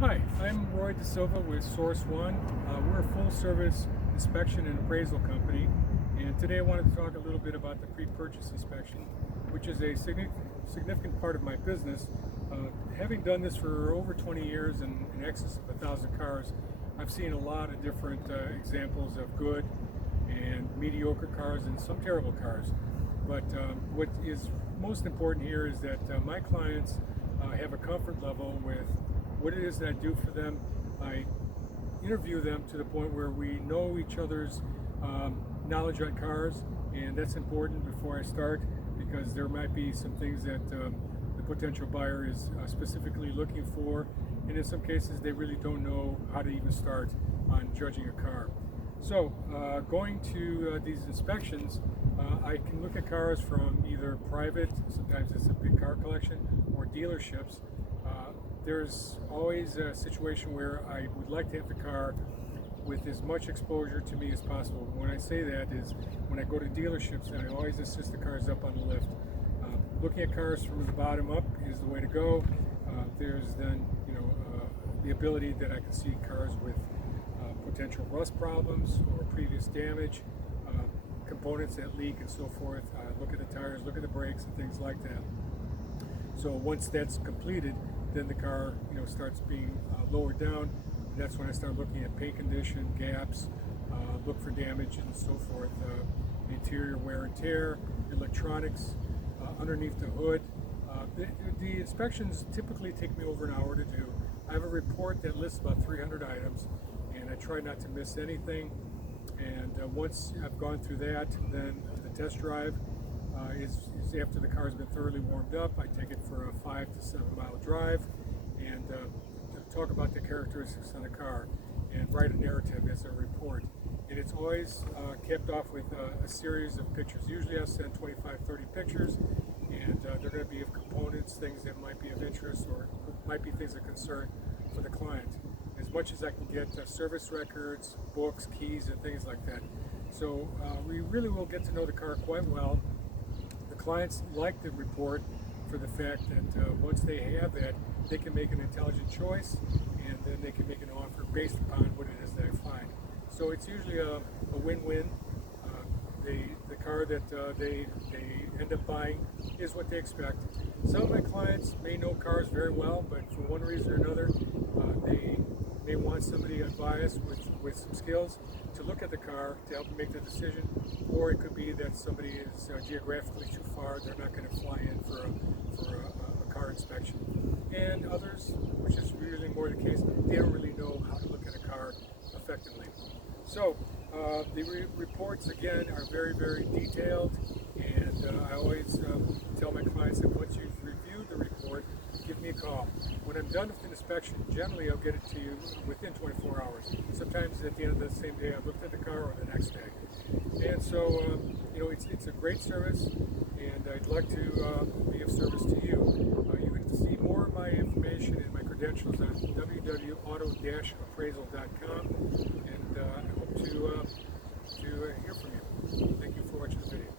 Hi, I'm Roy De Silva with Source One. We're a full-service inspection and appraisal company, and today I wanted to talk a little bit about the pre-purchase inspection, which is a significant part of my business. Having done this for over 20 years and in excess of 1,000 cars, I've seen a lot of different examples of good and mediocre cars and some terrible cars. But what is most important here is that my clients have a comfort level with what it is that I do for them. I interview them to the point where we know each other's knowledge on cars, and that's important before I start because there might be some things that the potential buyer is specifically looking for, and in some cases they really don't know how to even start on judging a car. So going to these inspections, I can look at cars from either private, sometimes it's a big car collection, or dealerships. There's always a situation where I would like to have the car with as much exposure to me as possible. When I say that is when I go to dealerships, and I always assist the cars up on the lift. Looking at cars from the bottom up is the way to go. There's then the ability that I can see cars with potential rust problems or previous damage, components that leak and so forth. Look at the tires, look at the brakes and things like that. So once that's completed, then the car starts being lowered down. That's when I start looking at paint condition, gaps, look for damage and so forth, interior wear and tear, electronics, underneath the hood. The inspections typically take me over an hour to do. I have a report that lists about 300 items, and I try not to miss anything. And once I've gone through that, then the test drive is after the car's been thoroughly warmed up. I take it for a 5 to 7 mile drive and talk about the characteristics of the car and write a narrative as a report. And it's always capped off with a series of pictures. Usually I send 25, 30 pictures, and they're going to be of components, things that might be of interest or might be things of concern for the client. As much as I can get service records, books, keys, and things like that. So we really will get to know the car quite well. The clients like the report for the fact that once they have that, they can make an intelligent choice, and then they can make an offer based upon what it is they find. So it's usually a win-win. The car that they end up buying is what they expect. Some of my clients may know cars very well, but for one reason or another, they may want somebody unbiased with some skills to look at the car to help them make the decision, or it could be that somebody is geographically too far, they're not going to fly in for a car inspection. And others, which is usually more the case, they don't really know how to look at a car effectively. So the reports again are very, very detailed, and I always tell my clients that once you've reviewed the report, give me a call. When I'm done with the inspection, generally I'll get it to you within 24 hours. Sometimes at the end of the same day I've looked at the car or the next day. And so, it's a great service, and I'd like to be of service to you. You can see more of my information and my credentials on www.auto-appraisal.com, and I hope to hear from you. Thank you for watching the video.